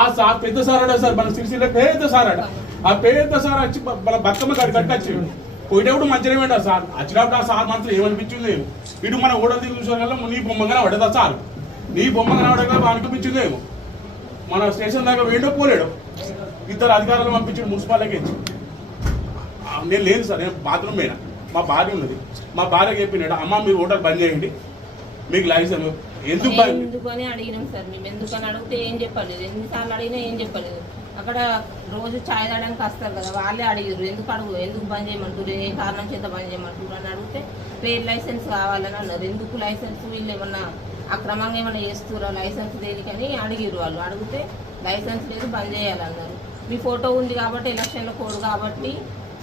ఆ సార్ పెద్ద సార్ అడా సార్ మన సిరిసిల్ల పెద్ద సార్ అడ ఆ పెద్ద సార్ వచ్చి మన బతుకమ్మ గడి కట్టచ్చి పోయేటప్పుడు మంచిగా ఉంటా సార్. వచ్చినప్పుడు ఆ సార్ మాత్రం ఏమనిపించింది లేదు. ఇటు మన ఓడలు దిగు నీ బొమ్మగానే పడదా సార్? నీ బొమ్మగానే పడగా అనిపించింది లేదు. మన స్టేషన్ దాకా వేయడో పోలేడు. ఇద్దరు అధికారులు పంపించాడు మున్సిపాలిటీకి నేను లేదు సార్ నేను బాత్రూమ్ పోయినా. మా భార్య ఉన్నది. మా భార్యకి చెప్పినాడు అమ్మ మీరు హోటల్ బంద్ చేయండి. మీకు లైసెన్స్ ఎందుకు బంద్ ఎందుకు అని అడిగినాం సార్ మేము ఎందుకని అడిగితే ఏం చెప్పలేదు. ఎన్నిసార్లు అడిగినా ఏం చెప్పలేదు. అక్కడ రోజు ఛాయ్ తాగడానికి వస్తారు కదా వాళ్ళే అడిగారు ఎందుకు అడుగు ఎందుకు బంద్ చేయమంటారు ఏ కారణం చేత బంద్ చేయమంటారు అని అడిగితే ట్రేడ్ లైసెన్స్ కావాలని అన్నారు. ఎందుకు లైసెన్స్? వీళ్ళు ఏమన్నా అక్రమంగా ఏమన్నా చేస్తురా లైసెన్స్ దేనికని అడిగిరు వాళ్ళు. అడిగితే లైసెన్స్ లేదు బంద్ చేయాలన్నారు. మీ ఫోటో ఉంది కాబట్టి ఎలక్షన్ల కోడ్ కాబట్టి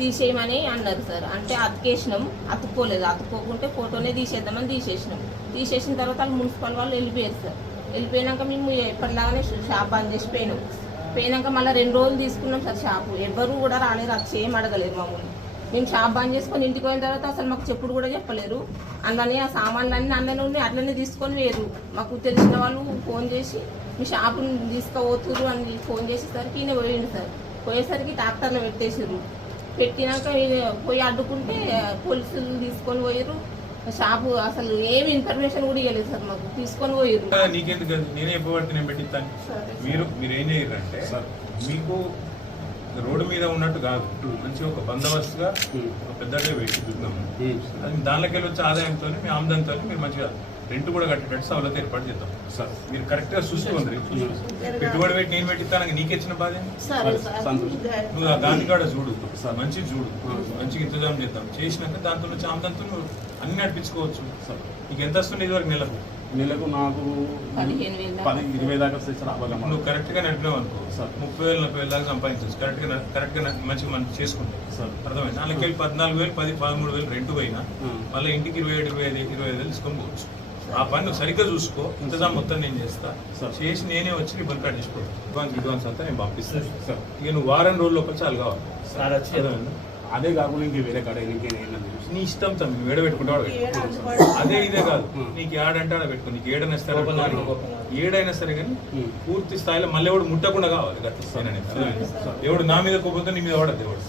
తీసేయమని అన్నారు సార్. అంటే అతికేసినాం అతుక్కోలేదు. అతుక్కోకుంటే ఫోటోనే తీసేద్దామని తీసేసినాం. తీసేసిన తర్వాత వాళ్ళు మున్సిపల్ వాళ్ళు వెళ్ళిపోయారు సార్. వెళ్ళిపోయినాక మేము ఎప్పటిలాగానే షాప్ బంద్ చేసి పోయినాం. పోయినాక మళ్ళీ రెండు రోజులు తీసుకున్నాం సార్ షాపు. ఎవరు కూడా రాలేరు. అది ఏం అడగలేదు మమ్మల్ని. మేము షాప్ బంద్ చేసుకొని ఇంటికి పోయిన తర్వాత అసలు మాకు చెప్పుడు కూడా చెప్పలేరు. అందులోనే ఆ సామాన్లు అన్నీ అందులోనే ఉన్నాయి అట్లనే తీసుకొని వేరు మాకు తెలిసిన వాళ్ళు ఫోన్ చేసి మీ షాపుని తీసుకుపోతురు అని ఫోన్ చేసేసరికి ఈయన పోయిండు సార్. పోయేసరికి ట్రాక్టర్లో పెట్టేసారు పెట్టినాక పోయి అడ్డుకుంటే పోలీసులు తీసుకొని పోయారు షాపు అసలు ఏమి ఇన్ఫర్మేషన్ కూడా ఇవ్వలేదు సార్ మాకు. తీసుకొని పోయారు నీకెందుకు? నేనే చెప్పబట్టి నేను పెట్టిస్తాను. మీరు మీరు ఏం చేయరంటే సార్. మీకు రోడ్డు మీద ఉన్నట్టు కాదు. మంచి ఒక బందోబస్తుగా ఒక పెద్దగా చూద్దాము అది దానిలోకి వెళ్ళి వచ్చే ఆదాయంతో మీ ఆమ్దంతో మీరు మంచిగా రెంట్ కూడా కట్టేటట్టు సవలత ఏర్పాటు చేద్దాం. సార్. మీరు కరెక్ట్గా చూసుకోండి పెట్టుబడి పెట్టి నేను పెట్టిస్తాను బాధ? సరే సార్. సంతోషం. నువ్వు ఆ గాంధీ కాడ చూడు. మంచి చూడు. మంచిగా ఇంతజాం చేద్దాం. చేసినాక దాంతో వచ్చి ఆమ్దంతో నువ్వు అన్ని నడిపించుకోవచ్చు. సార్. నీకు ఎంత వస్తుంది ఇది వరకు నెలకు? నెలకు నాకు. పది ఇరవై దాకా అవగాహన నువ్వు కరెక్ట్గా నడిపినావు అనుకో. సార్. ముప్పై వేలు నలభై వేలు దాకా సంపాదించవచ్చు. కరెక్ట్గా కరెక్ట్గా మంచిగా మనం చేసుకుంటాం. సార్. అర్థమైంది? నాలుగు వేలు పద్నాలుగు వేలు పది పదమూడు వేలు రెంట్ పోయినా. మళ్ళీ ఇంటికి ఇరవై ఏడు ఇరవై ఐదు ఇరవై ఐదు వేలు తీసుకొని పోవచ్చు. ఆ పని నువ్వు సరిగ్గా చూసుకో. ఇంతజాం మొత్తం నేను చేస్తా. సార్. చేసి నేనే వచ్చి నీ బంక్ చేసుకో అడ్వాన్స్ అడ్వాన్స్ అంతా నేను పంపిస్తాను సార్. ఇక నువ్వు వారం రోజుల లోపల చాలు కావాలి. సార్. వచ్చి అర్థమైందా? అదే కాకుండా ఇంక వేరే కాడ ఇంకేం ఏంటంటే నీ ఇష్టం తమ్మి నువ్వు ఏడ పెట్టుకుంటావు అదే ఇదే కాదు. నీకు ఏడంటే ఆడ పెట్టుకో. నీకు ఏడైనా సరే. ఏడైనా సరే కానీ పూర్తి స్థాయిలో మళ్ళీ ఎవడు ముట్టకుండా కావాలి. గట్ల. ఎవడు నా మీద కోపంతో నీ మీద పడద్దు ఎవడు.